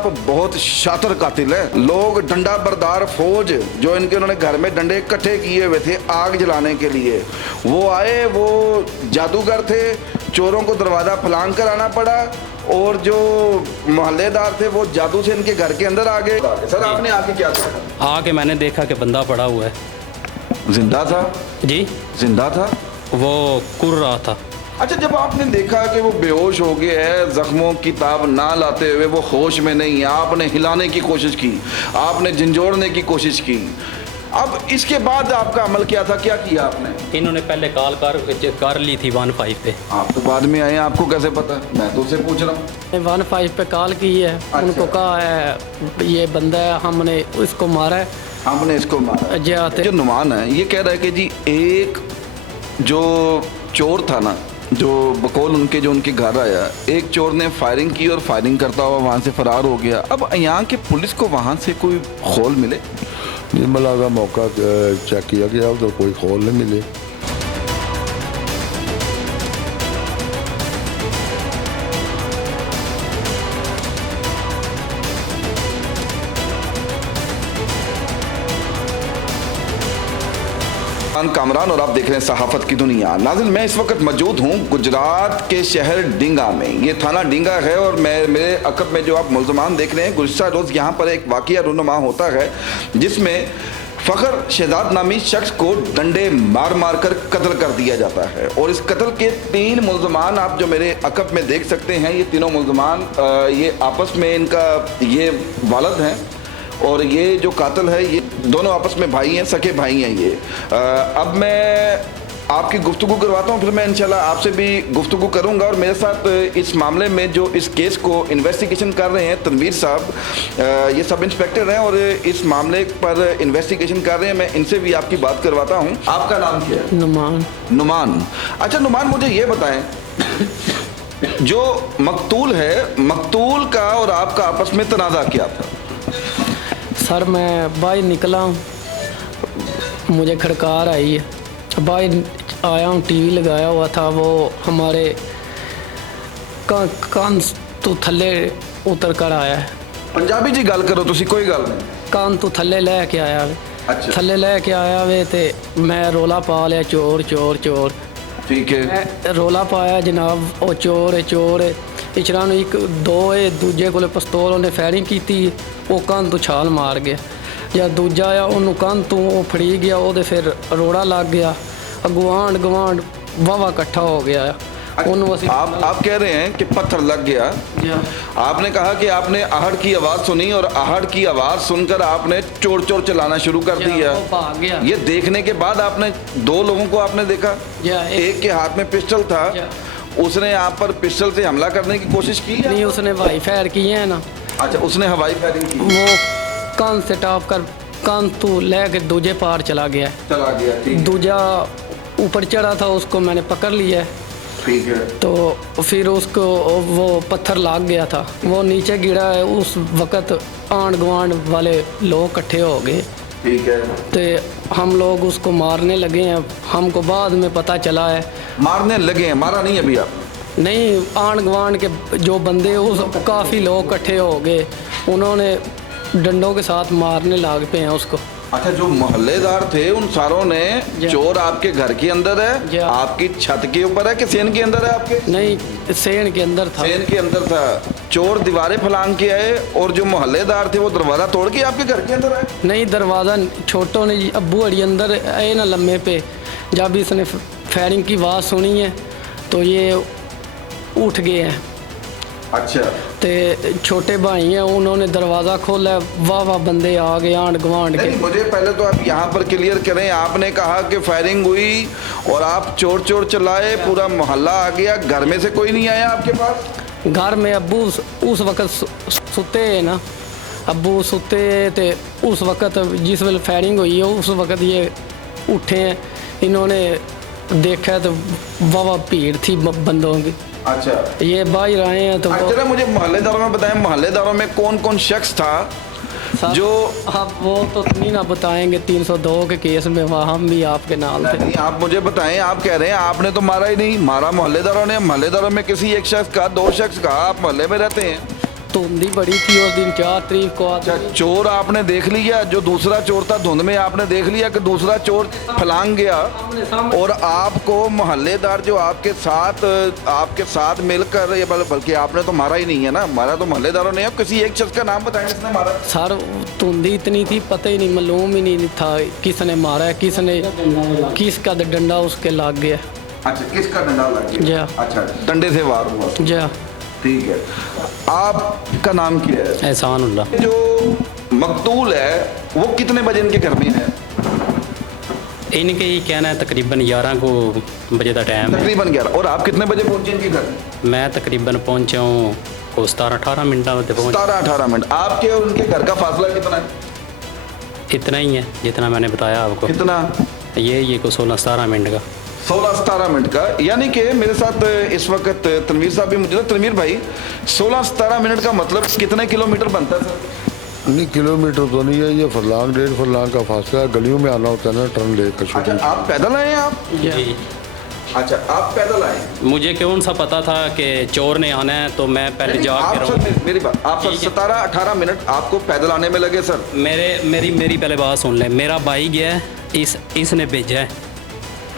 आप बहुत शातिर कातिल हैं। लोग डंडा बरदार फौज जो इनके उन्होंने घर में डंडे इकट्ठे किए हुए थे आग जलाने के लिए, वो आए, वो जादूगर थे, चोरों को दरवाज़ा फलांग कर आना पड़ा और जो मोहल्लेदार थे वो जादू से इनके घर के अंदर आ गए। सर आपने आके क्या देखा? आके मैंने देखा कि बंदा पड़ा हुआ है। जिंदा था? जी जिंदा था? वो कुर रहा था। अच्छा, जब आपने देखा कि वो बेहोश हो गया है, जख्मों की ताब ना लाते हुए वो होश में नहीं है, आपने हिलाने की कोशिश की, आपने झंझोड़ने की कोशिश की, अब इसके बाद आपका अमल क्या था, क्या किया आपने? इन्होंने पहले कॉल कर ली थी 15 पे। आप तो बाद में आए, आपको कैसे पता? मैं तो उससे पूछ रहा हूँ। 15 पे कॉल की है। अच्छा। उनको कहा है ये बंदा है, हमने इसको मारा है। हमने इसको मारा। जी आते जो नुमान है ये कह रहा है कि जी एक जो चोर था ना, जो बकौल उनके जो उनके घर आया, एक चोर ने फायरिंग की और फायरिंग करता हुआ वहाँ से फरार हो गया। अब यहाँ के पुलिस को वहाँ से कोई खोल मिले? निर्मला का मौका चेक किया गया तो कोई खोल नहीं मिले। कामरान और आप देख रहे हैं सहाफत की दुनिया। नाज़िल, मैं इस वक्त मौजूद हूँ गुजरात के शहर डींगा में। ये थाना डींगा है और मेरे अकब में जो आप मुल्ज़मान देख रहे हैं, गुज़िश्ता रोज़ यहाँ पर एक वाक़या रूनुमा होता है जिसमें फ़खर शहजाद नामी शख्स को डंडे मार मार कर कत्ल कर दिया जाता है। और इस कत्ल के 3 मुल्ज़मान आप जो मेरे अकब में देख सकते हैं, ये तीनों मुल्ज़मान ये आपस में इनका ये वालिद हैं और ये जो कातिल है ये दोनों आपस में भाई हैं, सके भाई हैं ये। अब मैं आपकी गुफ्तगू करवाता हूँ, फिर मैं इंशाल्लाह आपसे भी गुफ्तगू करूँगा। और मेरे साथ इस मामले में जो इस केस को इन्वेस्टिगेशन कर रहे हैं तनवीर साहब, ये सब इंस्पेक्टर हैं और इस मामले पर इन्वेस्टिगेशन कर रहे हैं। मैं इनसे भी आपकी बात करवाता हूँ। आपका नाम क्या है? नुमान। नुमान। अच्छा नुमान, मुझे ये बताएं, जो मकतूल है, मकतूल का और आपका आपस में तनाज़ा क्या था? सर मैं बाहर निकला हूँ, मुझे खड़कार आई है, बाहर आया हूँ, टीवी लगाया हुआ था, वो हमारे कान तो थल्ले उतर कर आया है। पंजाबी जी गल करो तुसी, कोई गल नहीं। कान तो थल्ले लैके आया वे। अच्छा। थल्ले लैके आया वे ते मैं रोला पा लिया, चोर चोर चोर। ठीक है। मैं रोला पाया जनाब, वो चोर है चोर है। इचरा एक दो है, दूजे को पिस्तौल उन्हें फायरिंग की थी, वो कंन तो छाल मार गया। या दूजा आ उन्होंने कंन तो वो फड़ी गया, वो फिर रोड़ा लग गया। गवांड गवांड वावा इकट्ठा हो गया। आप कह रहे हैं कि पत्थर लग गया। आपने कहा कि आपने आहट की आवाज़ सुनी और आहट की आवाज़ सुनकर आपने चोर चोर चलाना शुरू कर दिया। भाग गया। ये देखने के बाद आपने 2 लोगों को आपने देखा, एक के हाथ में पिस्टल था, उसने आप पर पिस्टल से हमला करने की कोशिश की? नहीं, उसने हवाई फायर किए हैं ना। अच्छा, उसने हवाई फायरिंग की। वो कान से टॉप कर कान तो लेके दूजे पार चला गया। ठीक। दूजा ऊपर चढ़ा था, उसको मैंने पकड़ लिया। ठीक है। तो फिर उसको वो पत्थर लाग गया था, वो नीचे गिरा है। उस वक़्त आंड गवांड वाले लोग इकट्ठे हो गए। ठीक है। तो हम लोग उसको मारने लगे हैं, हमको बाद में पता चला है। मारने लगे हैं, मारा नहीं अभी आप? नहीं, आंड गवांड के जो बंदे उस काफ़ी लोग इकट्ठे हो गए, उन्होंने डंडों के साथ मारने लग पे हैं उसको। अच्छा, जो मोहल्लेदार थे उन सारों ने, चोर आपके घर के अंदर है, आपकी छत के ऊपर है कि सेन के अंदर है आपके? नहीं, सेन के अंदर था। सेन के अंदर था। चोर दीवारें फलांग के आए और जो मोहल्लेदार थे वो दरवाज़ा तोड़ के आपके घर के अंदर आए? नहीं, दरवाज़ा छोटों ने अब्बू अड़ी अंदर आए ना लम्बे पे। जब इसने फायरिंग की आवाज़ सुनी है तो ये उठ गए हैं। अच्छा। ते छोटे भाई हैं, उन्होंने दरवाज़ा खोला, वाह वाह बंदे आ गए आंड गवांड के। मुझे पहले तो आप यहाँ पर क्लियर करें, आपने कहा कि फायरिंग हुई और आप चोर चोर चलाए, पूरा मोहल्ला आ गया, घर में से कोई नहीं आया आपके पास? घर में अब्बू उस वक़्त सुते है ना, अब्बू सुते थे उस वक़्त जिस वेल फायरिंग हुई है, उस वक़्त ये उठे हैं। इन्होंने देखा तो वाह भीड़ थी बंदों की। अच्छा। ये बाहर आए हैं तो अच्छा, मुझे मोहल्लेदारों में बताएं, मोहल्लेदारों में कौन कौन शख्स था जो? आप वो तो नहीं ना बताएंगे, 302 के केस में वहाँ हम भी आपके नाम थे। नहीं, आप मुझे बताएं, आप कह रहे हैं आपने तो मारा ही नहीं, मारा मोहल्लेदारों ने। मोहल्लेदारों में किसी एक शख्स का, 2 शख्स का, आप मोहल्ले में रहते हैं? धुंध ही बड़ी थी उस दिन 4 तारीख को अच्छा, आदमी चोर आपने देख लिया, जो दूसरा चोर था धुंध में आपने देख लिया कि दूसरा चोर फलांग गया, और आपको मोहल्लेदार जो आपके साथ मिलकर, ये बल्कि आपने तो मारा ही नहीं है ना, मारा तो मोहल्लेदारों ने है। किसी एक शख्स का नाम बताएं जिसने मारा। सर धुंध ही इतनी थी, पता ही नहीं, मालूम ही नहीं था किसने मारा है, किसका डंडा उसके लग गया। अच्छा, किसका डंडा लग जी। गया? अच्छा, डंडे से वार हुआ। जी ठीक है, आपका नाम क्या है? एहसानुल्लाह। जो मकतूल है वो कितने बजे इनके घर में है? इनके ही कहना है तकरीबन 11 को बजे का टाइम है। तकरीबन 11। और आप कितने बजे पहुंचे इनके घर? मैं तकरीबन पहुंचा हूँ को 17-18 मिनट में पहुँच। 17-18 मिनट। आपके और उनके घर का फासला कितना है? इतना ही है जितना मैंने बताया आपको। कितना? ये को 16-17 मिनट का। 16-17 मिनट का, यानी कि मेरे साथ इस वक्त तनवीर साहब भी मौजूद है। तनवीर भाई, 16-17 मिनट का मतलब कितने किलोमीटर बनता है सर? नहीं, किलोमीटर तो नहीं है, ये फरलांग 1.5 फरलांग का फासला है। गलियों में आना होता है ना, टर्न लेकर। अच्छा, आप पैदल आए हैं आप? जी। अच्छा, आप पैदल आए? मुझे कौन सा पता था कि चोर ने आना है, तो मैं पहले नहीं, जाके आप रहूँ। सर, मेरी बात, आप सर ठीक है। 17-18 मिनट आपको पैदल आने में लगे सर। मेरी पहले बात सुन ले। मेरा भाई गया है, इसने भेजा है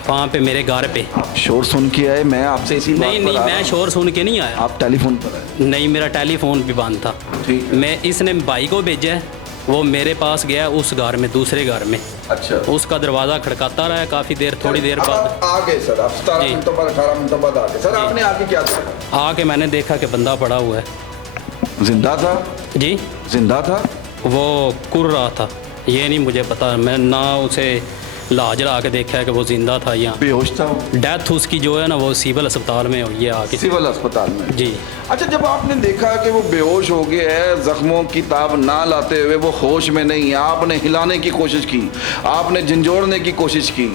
वहाँ पे मेरे घर पे। शोर सुन के आए? मैं आपसे इसी बात नहीं पर नहीं, आ रहा मैं हूं। शोर सुन के नहीं आया। आप टेलीफोन पर आए? नहीं, मेरा टेलीफोन भी बंद था। ठीक है। मैं इसने भाई को भेजा है, वो मेरे पास गया उस घर में, दूसरे घर में। अच्छा, उसका दरवाज़ा खड़काता रहा काफ़ी देर, थोड़ी देर अब बाद आप आ गए सर, आप 17 जी। मिनटों बाद 18 मिनटों बाद आ गए सर। आपने आके क्या देखा? आके मैंने देखा कि बंदा पड़ा हुआ है। जिंदा था? जी, जिंदा था? वो कुर रहा था, ये नहीं मुझे पता। मैं ना उसे लाज ला के देखा है कि वो जिंदा था या बेहोश था वो? डेथ उसकी जो है ना वो सिविल अस्पताल में हुई है आके। सिविल अस्पताल में? जी। अच्छा, जब आपने देखा कि वो बेहोश हो गया है, जख्मों की ताब ना लाते हुए वो होश में नहीं है, आपने हिलाने की कोशिश की, आपने झंझोड़ने की कोशिश की,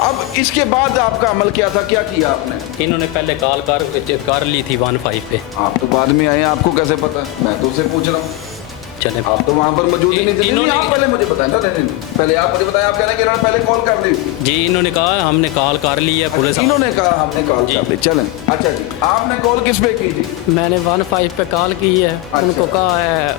अब इसके बाद आपका अमल क्या था? क्या किया आपने? इन्होंने पहले कॉल कर ली थी 15 पे। आप तो बाद में आए, आपको कैसे पता? मैं तो उससे पूछ रहा हूँ, चले आप तो वहाँ पर मौजूद ही नहीं थे। इन्होंने- नहीं, आप पहले मुझे बताएं ना। नहीं, पहले आप मुझे बताएं। आप कह रहे हैं कि इन्होंने पहले कॉल कर ली? जी, इन्होंने कहा हमने कॉल कर ली है पुलिस। इन्होंने कहा हमने कॉल जी। कर ली। चलें। अच्छा जी, आपने कॉल किस पे की थी? मैंने 15 पे कॉल की है। अच्छा। उनको कहा है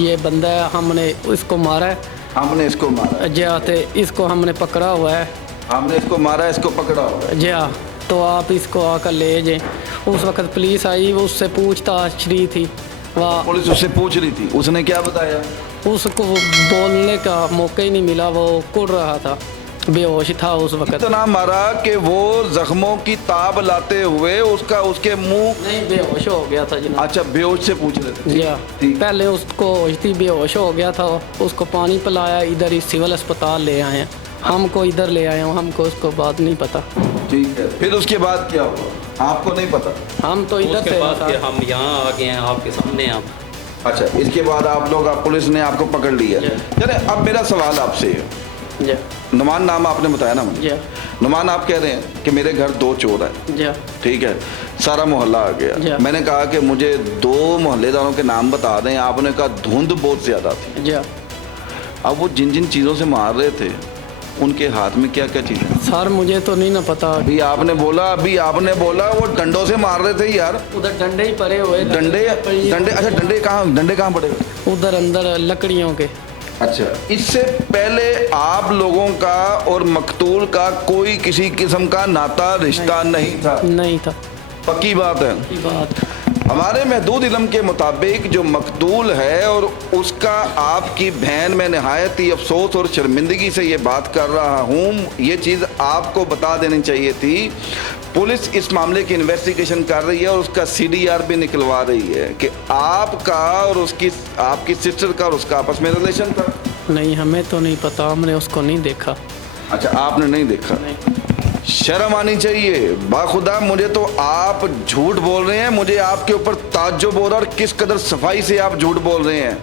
ये बंदा है, हमने इसको मारा है। हमने इसको मारा, जी हाँ, तो इसको हमने पकड़ा हुआ है। हमने इसको मारा, इसको पकड़ा हुआ है। जी हाँ, तो आप इसको आकर ले जाएं। उस वक्त पुलिस आई, वो उससे पूछताछ रही थी। वह पुलिस उससे पूछ रही थी, उसने क्या बताया? उसको बोलने का मौका ही नहीं मिला, वो कुड़ रहा था, बेहोश था उस वक्त। इतना मारा कि वो जख्मों की ताब लाते हुए उसके मुंह। नहीं, बेहोश हो गया था जनाब। अच्छा, बेहोश से पूछ रहे थे? जी हाँ, ठीक। पहले उसको होश थी, बेहोश हो गया था, उसको पानी पिलाया, इधर ही सिविल अस्पताल ले आए हैं। हमको इधर ले आए हैं, हमको उसको बात नहीं पता। ठीक है, फिर उसके बाद क्या हुआ? आपको नहीं पता? हम तो इधर उसके से बाद फिर हम यहाँ आ गए हैं आपके सामने। आप अच्छा, इसके बाद आप पुलिस ने आपको पकड़ लिया। जी। चले, अब मेरा सवाल आपसे है। जी नुमान नाम आपने बताया ना मुझे? जी नुमान, आप कह रहे हैं कि मेरे घर 2 चोर हैं। जी ठीक है, सारा मोहल्ला आ गया। जी। मैंने कहा कि मुझे 2 मोहल्लेदारों के नाम बता दें। आपने कहा धुंध बहुत ज़्यादा थी। जी। अब वो जिन जिन चीज़ों से मार रहे थे उनके हाथ में क्या क्या चीज़ें? सर मुझे तो नहीं ना पता। अभी आपने बोला वो डंडों से मार रहे थे यार। उधर डंडे ही पड़े हुए, डंडे? अच्छा, डंडे कहाँ पड़े हुए? उधर अंदर लकड़ियों के। अच्छा, इससे पहले आप लोगों का और मकतूल का कोई किसी किस्म का नाता रिश्ता नहीं था? नहीं था। पक्की बात है? की बात। हमारे महदूद इल्म के मुताबिक जो मकतूल है और उसका आपकी बहन, में नहायत ही अफसोस और शर्मिंदगी से ये बात कर रहा हूँ, ये चीज़ आपको बता देनी चाहिए थी। पुलिस इस मामले की इन्वेस्टिगेशन कर रही है और उसका CDR भी निकलवा रही है कि आपका और आपकी सिस्टर का और उसका आपस में रिलेशन था। नहीं, हमें तो नहीं पता, हमने उसको नहीं देखा। अच्छा, आपने नहीं देखा? नहीं। शर्म आनी चाहिए बाखुदा। मुझे तो आप झूठ बोल रहे हैं, मुझे आपके ऊपर ताज्जुब हो रहा है और किस कदर सफाई से आप झूठ बोल रहे हैं।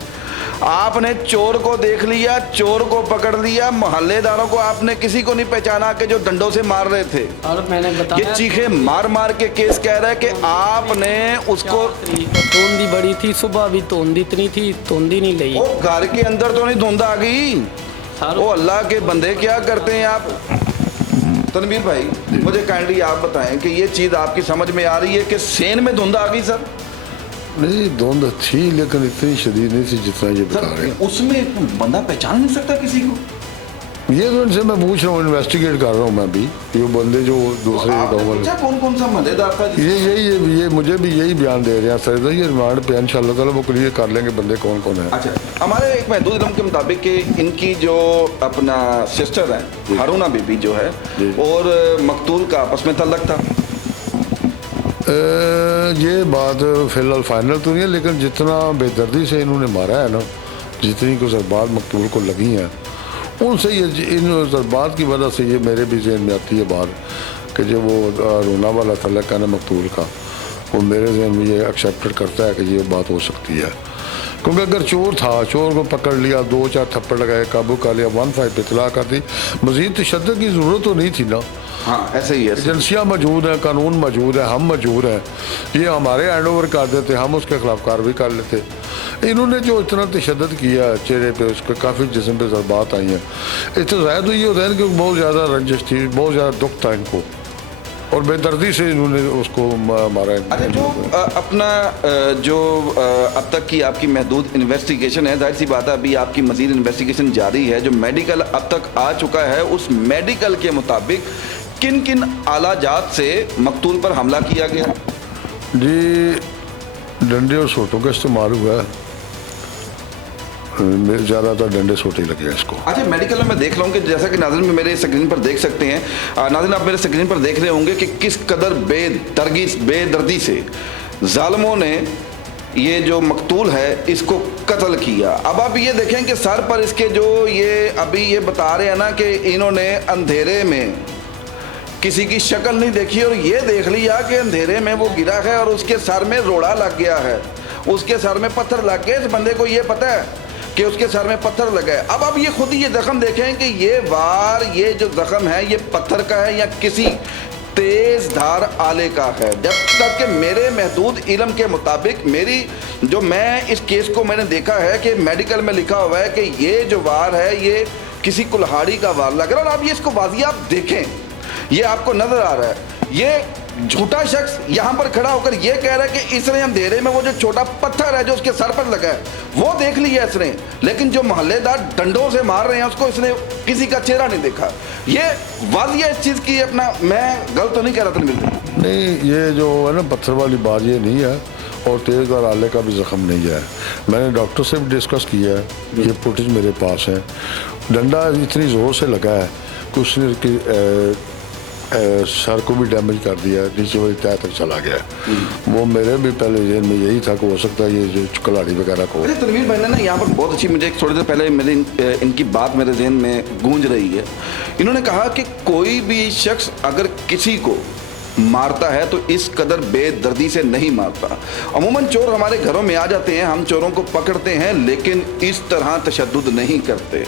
आपने चोर को देख लिया, चोर को पकड़ लिया, मोहल्लेदारों को आपने किसी को नहीं पहचाना कि जो डंडों से मार रहे थे। और मैंने ये बताया चीखे मार मार के केस कह रहा है कि आपने उसको। धुंध बड़ी थी, सुबह भी धुंध इतनी थी, धुंध ही नहीं लगी। ओ, घर के अंदर तो नहीं धुंध आ गई? सर ओ अल्लाह के बंदे, क्या करते हैं आप? तनवीर भाई, मुझे काइंडली आप बताएं कि ये चीज़ आपकी समझ में आ रही है कि सेन में धुंध आ गई? सर नहीं धुंध थी लेकिन इतनी शदीद नहीं थी जितना ये बता रहे हैं। उसमें बंदा पहचान नहीं सकता किसी को। ये तो इनसे मैं पूछ रहा हूँ, इन्वेस्टिगेट कर रहा हूँ मैं भी, ये बंदे जो दूसरे गाँव वाले, कौन कौन सा मजेदार था? ये मुझे भी यही बयान दे रहे हैं सर, ये रिमांड पे इंशाल्लाह ताला वो क्लियर कर लेंगे बंदे कौन कौन है। अच्छा, हमारे एक महदूद इल्म के मुताबिक कि इनकी जो अपना सिस्टर है हारूना बीबी जो है और मकतूल का आपस में तल्लक था। ये बात फिलहाल फाइनल तो नहीं है, लेकिन जितना बेदर्दी से इन्होंने मारा है ना, जितनी को ज़रबात मकतूल को लगी हैं उनसे ये इन ज़रबात की वजह से ये मेरे भी जहन में आती है बात कि जो वो रोना वाला तल्लक है ना मकतूल का, वो मेरे जहन में ये एक्सेप्टेड करता है कि ये बात हो सकती है। क्योंकि अगर चोर था, चोर को पकड़ लिया, 2-4 थप्पड़ लगाए, काबू कर लिया, 1-5 पे इतला कर दी, मज़ीद तशद्दुद की ज़रूरत तो नहीं थी ना। हाँ ऐसे ही है, एजेंसियाँ मौजूद हैं, कानून मौजूद है, हम मौजूद हैं, ये हमारे हैंड ओवर कर देते, हम उसके खिलाफ कार्रवाई कर लेते। इन्होंने जो इतना तशद्दुद किया चेहरे पे, उसके काफ़ी जिस्म पे ज़रबात आई हैं, इससे ज़ाहिर तो ये होता है कि बहुत ज़्यादा रंजिश थी, बहुत ज़्यादा दुख था इनको और बेदर्दी से इन्होंने उसको मारा है। अच्छा, जो अपना जो अब तक की आपकी महदूद इन्वेस्टिगेशन है, जाहिर सी बात है अभी आपकी मज़ीद इन्वेस्टिगेशन जारी है, जो मेडिकल अब तक आ चुका है उस मेडिकल के मुताबिक किन किन आला जात से मकतूल पर हमला किया गया? जी डंडे और सोटों का इस्तेमाल हुआ है, ज़्यादातर डंडे सोटे लगे हैं इसको। अच्छा, मेडिकल में मैं देख रहा हूँ कि जैसा कि नाज़रीन में मेरे स्क्रीन पर देख सकते हैं, नाज़रीन आप मेरे स्क्रीन पर देख रहे होंगे कि किस कदर बेदर्दी से जालिमों ने ये जो मकतूल है इसको कत्ल किया। अब आप ये देखें कि सर पर इसके जो ये अभी ये बता रहे हैं ना कि इन्होंने अंधेरे में किसी की शक्ल नहीं देखी और ये देख लिया कि अंधेरे में वो गिरा है और उसके सर में रोड़ा लग गया है, उसके सर में पत्थर लग गए। इस बंदे को ये पता है कि उसके सर में पत्थर लगा है। अब आप ये खुद ही ये जख्म देखें कि ये वार, ये जो जख्म है ये पत्थर का है या किसी तेज धार आले का है। जब तक कि मेरे महदूद इल्म के मुताबिक मैं इस केस को मैंने देखा है कि मेडिकल में लिखा हुआ है कि ये जो वार है ये किसी कुल्हाड़ी का वार लग रहा है। और आप ये इसको वाज़िया आप देखें, ये आपको नजर आ रहा है, ये झूठा शख्स यहाँ पर खड़ा होकर ये कह रहा है कि इसने अंधेरे में वो जो छोटा पत्थर है जो उसके सर पर लगा है वो देख लिया इसने, लेकिन जो मोहल्लेदार डंडों से मार रहे हैं उसको इसने किसी का चेहरा नहीं देखा। ये वाजिया इस चीज़ की अपना, मैं गलत तो नहीं कह रहा था नहीं, ये जो है ना पत्थर वाली बात ये नहीं है और तेज़ और आले का भी जख्म नहीं है। मैंने डॉक्टर से भी डिस्कस किया है, ये फुटेज मेरे पास है। डंडा इतनी ज़ोर से लगा है कि उसने सर को भी डैमेज कर दिया, नीचे वाली तह तक चला गया। वो मेरे भी पहले जेल में यही था कि हो सकता है ये जो कलाड़ी वगैरह को। अरे तनवीर भाई ने ना यहाँ पर बहुत अच्छी, मुझे थोड़ी देर पहले मेरे इनकी बात मेरे जहन में गूंज रही है। इन्होंने कहा कि कोई भी शख्स अगर किसी को मारता है तो इस कदर बेदर्दी से नहीं मारता। अमूमन चोर हमारे घरों में आ जाते हैं, हम चोरों को पकड़ते हैं, लेकिन इस तरह तशद्दुद नहीं करते।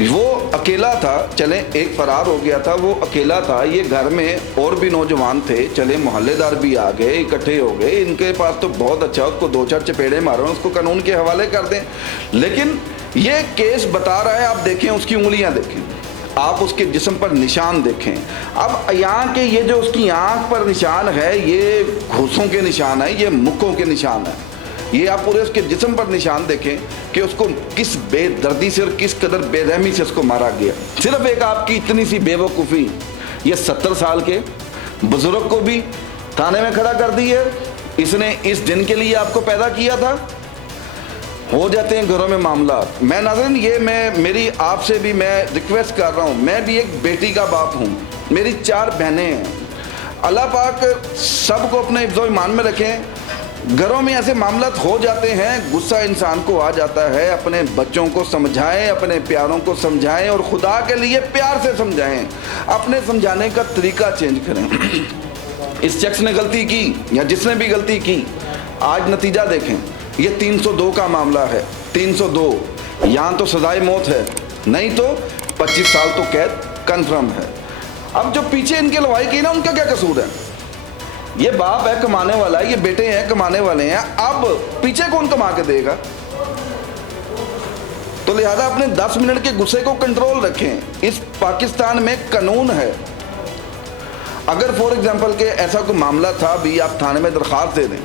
वो अकेला था, चले एक फरार हो गया था, वो अकेला था, ये घर में और भी नौजवान थे, चले मोहल्लेदार भी आ गए, इकट्ठे हो गए, इनके पास तो बहुत अच्छा, उसको 2-4 चपेड़े मारो, उसको कानून के हवाले कर दें। लेकिन ये केस बता रहा है, आप देखें उसकी उंगलियां देखें, आप उसके जिस्म पर निशान देखें। अब यहाँ के ये जो उसकी आंख पर निशान है ये घूसों के निशान है, ये मुक्कों के निशान है, ये आप पूरे उसके जिस्म पर निशान देखें कि उसको किस बेदर्दी से और किस कदर बेरहमी से उसको मारा गया। सिर्फ एक आपकी इतनी सी बेवकूफ़ी, ये 70 साल के बुजुर्ग को भी थाने में खड़ा कर दी है। इसने इस दिन के लिए आपको पैदा किया था। हो जाते हैं घरों में मामला। मैं नाज़रीन ये मेरी आपसे भी मैं रिक्वेस्ट कर रहा हूँ, मैं भी एक बेटी का बाप हूँ, मेरी 4 बहनें हैं। अल्लाह पाक सबको अपने हिफ्ज़-ओ ईमान में रखें। घरों में ऐसे मामला हो जाते हैं, गुस्सा इंसान को आ जाता है। अपने बच्चों को समझाएं, अपने प्यारों को समझाएं और खुदा के लिए प्यार से समझाएं, अपने समझाने का तरीका चेंज करें। इस शख्स ने गलती की या जिसने भी गलती की, आज नतीजा देखें, ये 302 का मामला है। 302 यहाँ तो सजाए मौत है, नहीं तो 25 साल तो कैद कन्फर्म है। अब जो पीछे इनके लवाई की ना, उनका क्या कसूर है? ये बाप है कमाने वाला है, ये बेटे हैं कमाने वाले हैं, अब पीछे कौन कमा के देगा? तो लिहाजा अपने 10 मिनट के गुस्से को कंट्रोल रखें। इस पाकिस्तान में कानून है। अगर फॉर एग्जांपल के ऐसा कोई मामला था, भी आप थाने में दरख्वास्त दे दें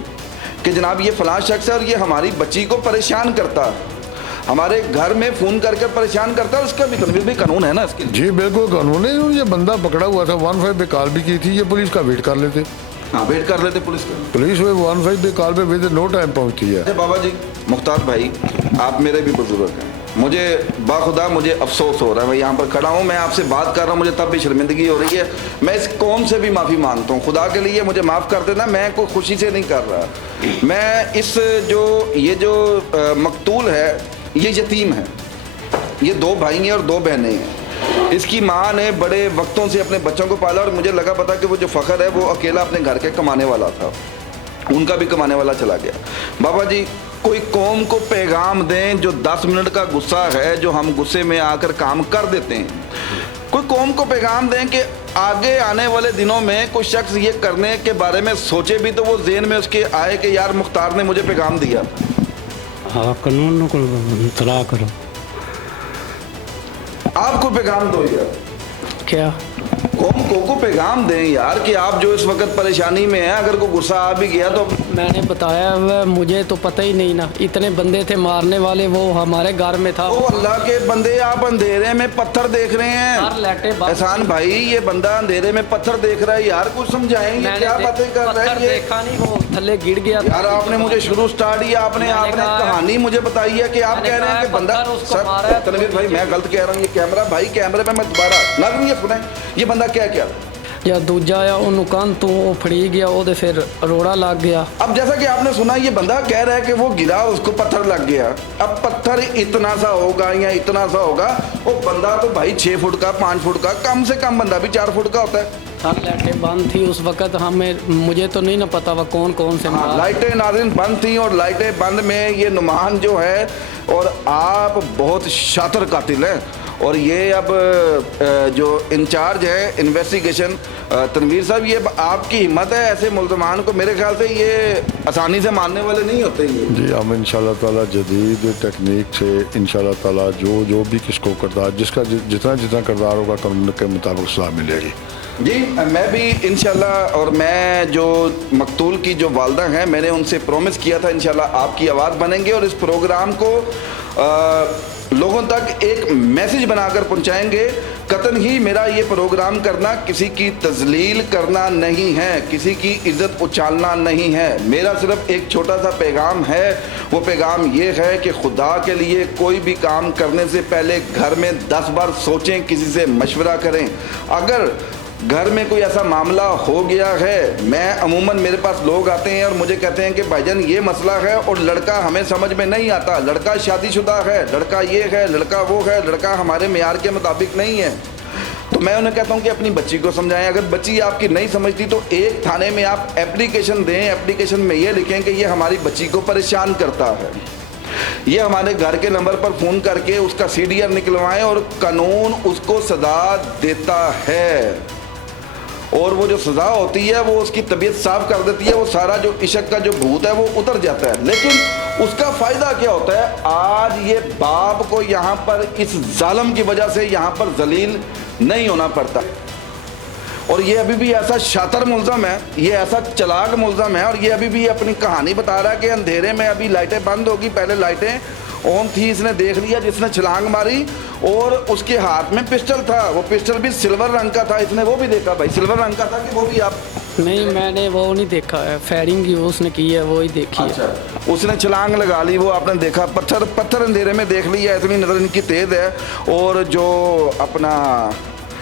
कि जनाब ये फलां शख्स है और ये हमारी बच्ची को परेशान करता है, हमारे घर में फ़ोन करके परेशान करता है, उसका भी तनवीर भी कानून है ना इसके लिए? जी बिल्कुल कानून है। ये बंदा पकड़ा हुआ था, 15 पे कॉल भी की थी, ये पुलिस का वेट कर लेते। हाँ, वेट कर लेते पुलिस का। पुलिस में 15 पे कॉल पे विद नो टाइम पहुंचती है। अरे बाबा जी, मुख्तार भाई, आप मेरे भी बुजुर्ग हैं, मुझे बाखुदा मुझे अफसोस हो रहा है, मैं यहाँ पर खड़ा हूँ, मैं आपसे बात कर रहा हूँ, मुझे तब भी शर्मिंदगी हो रही है। मैं इस कौम से भी माफ़ी मांगता हूँ, खुदा के लिए मुझे माफ़ कर देना, मैं कोई खुशी से नहीं कर रहा। मैं इस जो मकतूल है ये यतीम है, ये 2 भाई हैं और 2 बहनें हैं। इसकी माँ ने बड़े वक्तों से अपने बच्चों को पाला और मुझे लगा पता कि वो जो फ़ख्र है वो अकेला अपने घर के कमाने वाला था, उनका भी कमाने वाला चला गया। बाबा जी, कोई कौम को पैगाम दें, जो 10 मिनट का गुस्सा है, जो हम गुस्से में आकर काम कर देते हैं, कोई कौम को पैगाम दें कि आगे आने वाले दिनों में कोई शख्स ये करने के बारे में सोचे भी तो वो ज़हन में उसके आए कि यार मुख्तार ने मुझे पैगाम दिया। हाँ, कानून को तला करो। आप कोई पैगाम दो यार, क्या कौम को पैगाम दें यार कि आप जो इस वक्त परेशानी में हैं, अगर कोई गुस्सा आ भी गया तो। मैंने बताया वह मुझे तो पता ही नहीं ना, इतने बंदे थे मारने वाले, वो हमारे घर में था। ओ अल्लाह के बंदे, आप अंधेरे में पत्थर देख रहे यार, हैं। लाइटें एहसान भाई, ये बंदा अंधेरे में पत्थर देख रहा है यार, कुछ समझाएं, ये क्या बातें कर रहे हैं ये? देखा नहीं, वो थल्ले गिर गया यार आपने मुझे शुरू स्टार्ट किया, आपने कहानी मुझे बताई है कि आप कह रहे हैं कि बंदा। सर तनवीर भाई, मैं गलत कह रहा हूँ, ये कैमरा भाई, कैमरे पे मैं दोबारा लग ये सुने, ये बंदा क्या क्या या दूजा या ਉਹਨੂੰ ਕੰਨ ਤੋਂ ਉਹ ਫੜੀ ਗਿਆ, ਉਹਦੇ ਫਿਰ रोड़ा लग गया। अब जैसा कि आपने सुना, ये बंदा कह रहा है कि वो गिरा, उसको पत्थर लग गया। अब पत्थर इतना सा होगा या इतना सा होगा, वो बंदा तो भाई 6 फुट का, 5 फुट का, कम से कम बंदा भी 4 फुट का होता है। सर लाइटें बंद थी उस वक्त, मुझे तो नहीं ना पता वह कौन कौन से मारा। लाइटें नाज़रीन बंद थी और लाइटें बंद में ये नुमान जो है, और आप बहुत शातिर कातिल हैं। और ये अब जो इंचार्ज है इन्वेस्टिगेशन तनवीर साहब, ये आपकी हिम्मत है, ऐसे मुल्ज़मान को मेरे ख्याल से ये आसानी से मारने वाले नहीं होते ये। जी, हम इंशाल्लाह ताला जदीद टेक्निक से इंशाल्लाह ताला जो भी किसको करदार, जिसका जितना करदार होगा कानून के मुताबिक सज़ा मिलेगी। जी, मैं भी इंशाल्लाह, और मैं जो मकतूल की जो वालदा हैं, मैंने उनसे प्रॉमिस किया था इंशाल्लाह आपकी आवाज़ बनेंगे और इस प्रोग्राम को लोगों तक एक मैसेज बनाकर पहुंचाएंगे। कतन ही मेरा ये प्रोग्राम करना किसी की तजलील करना नहीं है, किसी की इज्जत उछालना नहीं है, मेरा सिर्फ एक छोटा सा पैगाम है। वो पैगाम ये है कि खुदा के लिए कोई भी काम करने से पहले घर में 10 बार सोचें, किसी से मशवरा करें। अगर घर में कोई ऐसा मामला हो गया है, मैं अमूमन मेरे पास लोग आते हैं और मुझे कहते हैं कि भाईजान ये मसला है और लड़का हमें समझ में नहीं आता, लड़का शादीशुदा है, लड़का ये है, लड़का वो है, लड़का हमारे मेयार के मुताबिक नहीं है, तो मैं उन्हें कहता हूं कि अपनी बच्ची को समझाएं। अगर बच्ची आपकी नहीं समझती तो एक थाने में आप एप्लीकेशन दें, एप्लीकेशन में ये लिखें कि ये हमारी बच्ची को परेशान करता है, ये हमारे घर के नंबर पर फ़ोन करके उसका CDR निकलवाएं और कानून उसको सज़ा देता है। और वो जो सज़ा होती है वो उसकी तबीयत साफ कर देती है, वो सारा जो इश्क का जो भूत है वो उतर जाता है। लेकिन उसका फ़ायदा क्या होता है? आज ये बाप को यहाँ पर इस जालिम की वजह से यहाँ पर जलील नहीं होना पड़ता, और ये अभी भी ऐसा शातिर मुल्ज़म है, ये ऐसा चलाक मुल्ज़म है, और ये अभी भी अपनी कहानी बता रहा है कि अंधेरे में अभी लाइटें बंद होगी, पहले लाइटें ऑन थी, इसने देख लिया, जिसने छलांग मारी, और उसके हाथ में पिस्टल था, वो पिस्टल भी सिल्वर रंग का था, इसने वो भी देखा भाई, सिल्वर रंग का था कि वो भी आप? नहीं, मैंने वो नहीं देखा है, फायरिंग की उसने की है, वो ही देखी है। अच्छा, उसने छलांग लगा ली, वो आपने देखा, पत्थर अंधेरे में देख लिया, इतनी नज़र इनकी तेज़ है। और जो अपना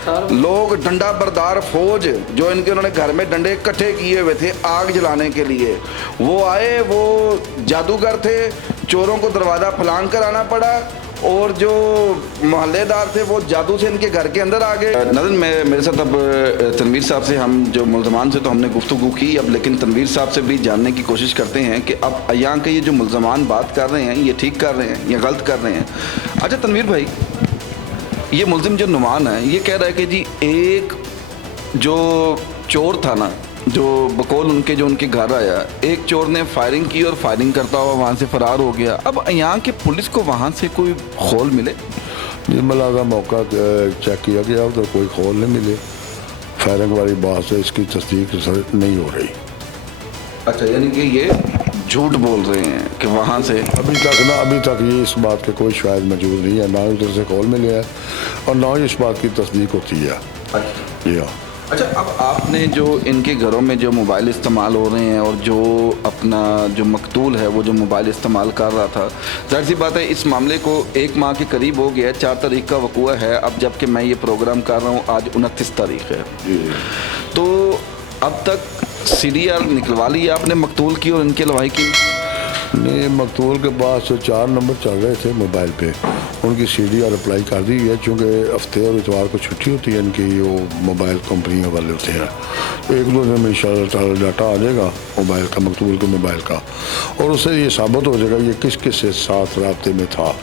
लोग डंडा बरदार फौज जो इनके उन्होंने घर में डंडे इकट्ठे किए हुए थे आग जलाने के लिए, वो आए, वो जादूगर थे, चोरों को दरवाज़ा फलांग कर आना पड़ा, और जो मोहल्लेदार थे वो जादू से इनके घर के अंदर आ गए। नज़र मेरे साथ अब तनवीर साहब से, हम जो मुल्ज़मान से तो हमने गुफ्तगू की, अब लेकिन तनवीर साहब से भी जानने की कोशिश करते हैं कि अब यहाँ के ये जो मुल्ज़मान बात कर रहे हैं, ये ठीक कर रहे हैं या गलत कर रहे हैं। अच्छा तनवीर भाई, ये मुल्ज़िम जो नुमान है, ये कह रहा है कि जी एक जो चोर था ना, जो बकौल उनके जो उनके घर आया, एक चोर ने फायरिंग की और फायरिंग करता हुआ वहाँ से फ़रार हो गया। अब यहाँ के पुलिस को वहाँ से कोई खोल मिले? जी, मलाजा मौका चेक किया गया, उधर कोई खोल नहीं मिले। फायरिंग वाली बात से इसकी तस्दीक नहीं हो रही। अच्छा, यानी कि ये झूठ बोल रहे हैं कि वहाँ से अभी तक ये इस बात के कोई शायद मौजूद नहीं है, ना ही उधर से कॉल मिले है और ना ही इस बात की तस्दीक होती है। जी हाँ। अच्छा, अब आपने जो इनके घरों में जो मोबाइल इस्तेमाल हो रहे हैं और जो अपना जो मकतूल है वो जो मोबाइल इस्तेमाल कर रहा था, जाहिर सी बात है इस मामले को 1 माह के करीब हो गया है। 4 तारीख का वक़ूआ है, अब जबकि मैं ये प्रोग्राम कर रहा हूँ आज 29 तारीख है। तो अब तक CDR निकलवा ली आपने मकतूल की और इनके लवाही की? नहीं, मकतूल के पास जो 4 नंबर चल रहे थे मोबाइल पे, उनकी CDR अप्लाई कर दी है, चूँकि हफ्ते और इतवार को छुट्टी होती है इनकी, वो मोबाइल कंपनियों वाले होते हैं। 1-2 दिन में इंशाल्लाह डाटा आ जाएगा मोबाइल का, मकतूल के मोबाइल का, और उससे ये साबित हो जाएगा ये किस किस के साथ राब्ते में था।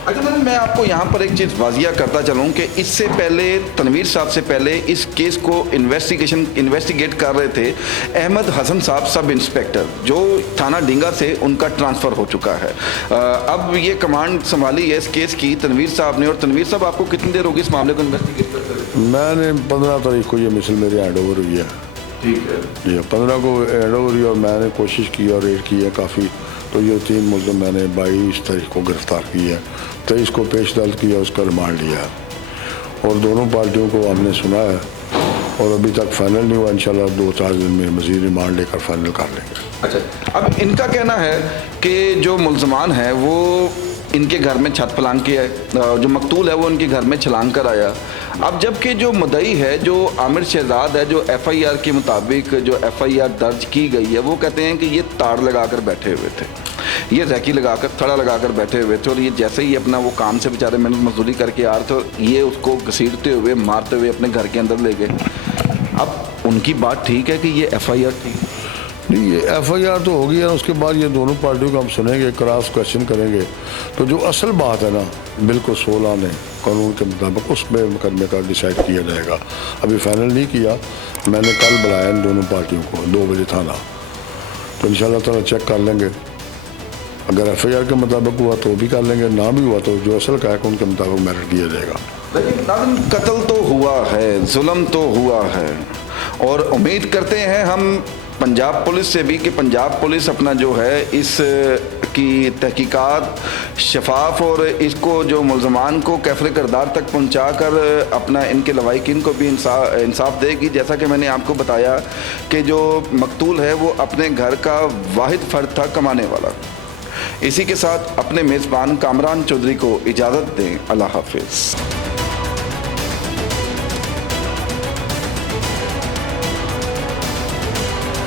अच्छा नाज़रीन, मैं आपको यहाँ पर एक चीज़ वाजिया करता चलूँ कि इससे पहले तनवीर साहब से पहले इस केस को इन्वेस्टिगेट कर रहे थे अहमद हसन साहब, सब इंस्पेक्टर, जो थाना डींगा से उनका ट्रांसफ़र हो चुका है। अब ये कमांड संभाली है इस केस की तनवीर साहब ने। और तनवीर साहब, आपको कितनी देर होगी इस मामले को इन्वेस्टिगेट करते हुए? मैंने 15 तारीख को ये मिसल मेरी हैंड ओवर हुई है। ठीक है जी, 15 को हैंड ओवर हुई और मैंने कोशिश की और रेड की है काफ़ी। तो ये 3 मुलज़िम मैंने 22 तारीख को गिरफ़्तार की है, 23 को पेश दर्ज किया, उसका रिमांड लिया है और दोनों पार्टियों को हमने सुना है और अभी तक फाइनल नहीं हुआ। इंशाल्लाह 2-4 दिन में मज़ीद रिमांड लेकर फाइनल कर लेंगे। अच्छा, अब इनका कहना है कि जो मुल्ज़मान है वो इनके घर में छत फलांग के, जो मकतूल है वो इनके घर में छलांग कर आया। अब जबकि जो मुद्दई है, जो आमिर शहजाद है, जो FIR के मुताबिक जो FIR दर्ज की गई है, वो कहते हैं कि ये तार लगाकर बैठे हुए थे, ये रैकी लगाकर, थड़ा लगाकर बैठे हुए थे और ये जैसे ही अपना वो काम से बेचारे मेहनत मजदूरी करके आ रहे थे, तो ये उसको घसीटते हुए, मारते हुए अपने घर के अंदर ले गए। अब उनकी बात ठीक है कि ये FIR थी? नहीं, ये FIR तो होगी है, उसके बाद ये दोनों पार्टियों को हम सुनेंगे, क्रॉस क्वेश्चन करेंगे। तो जो असल बात है ना, बिल्कुल 16 ने कानून के मुताबिक उसमें मुकदमे का डिसाइड किया जाएगा। अभी फाइनल नहीं किया, मैंने कल बुलाया इन दोनों पार्टियों को 2 बजे थाना, तो इंशाल्लाह ताला चेक कर लेंगे। अगर FIR के मुताबिक हुआ तो भी कर लेंगे, ना भी हुआ तो जो असल का है उनके मुताबिक मेरिट किया जाएगा। लेकिन नाज़रीन, कत्ल तो हुआ है, जुल्म तो हुआ है और उम्मीद करते हैं हम पंजाब पुलिस से भी कि पंजाब पुलिस अपना जो है इस की तहकीकात शफाफ और इसको जो मुल्ज़मान को कैफरे किरदार तक पहुंचा कर अपना इनके लवाहिकीन को भी इंसाफ देगी। जैसा कि मैंने आपको बताया कि जो मकतूल है वो अपने घर का वाहिद फ़र्द था कमाने वाला। इसी के साथ अपने मेज़बान कामरान चौधरी को इजाज़त दें। अल्लाह हाफिज़।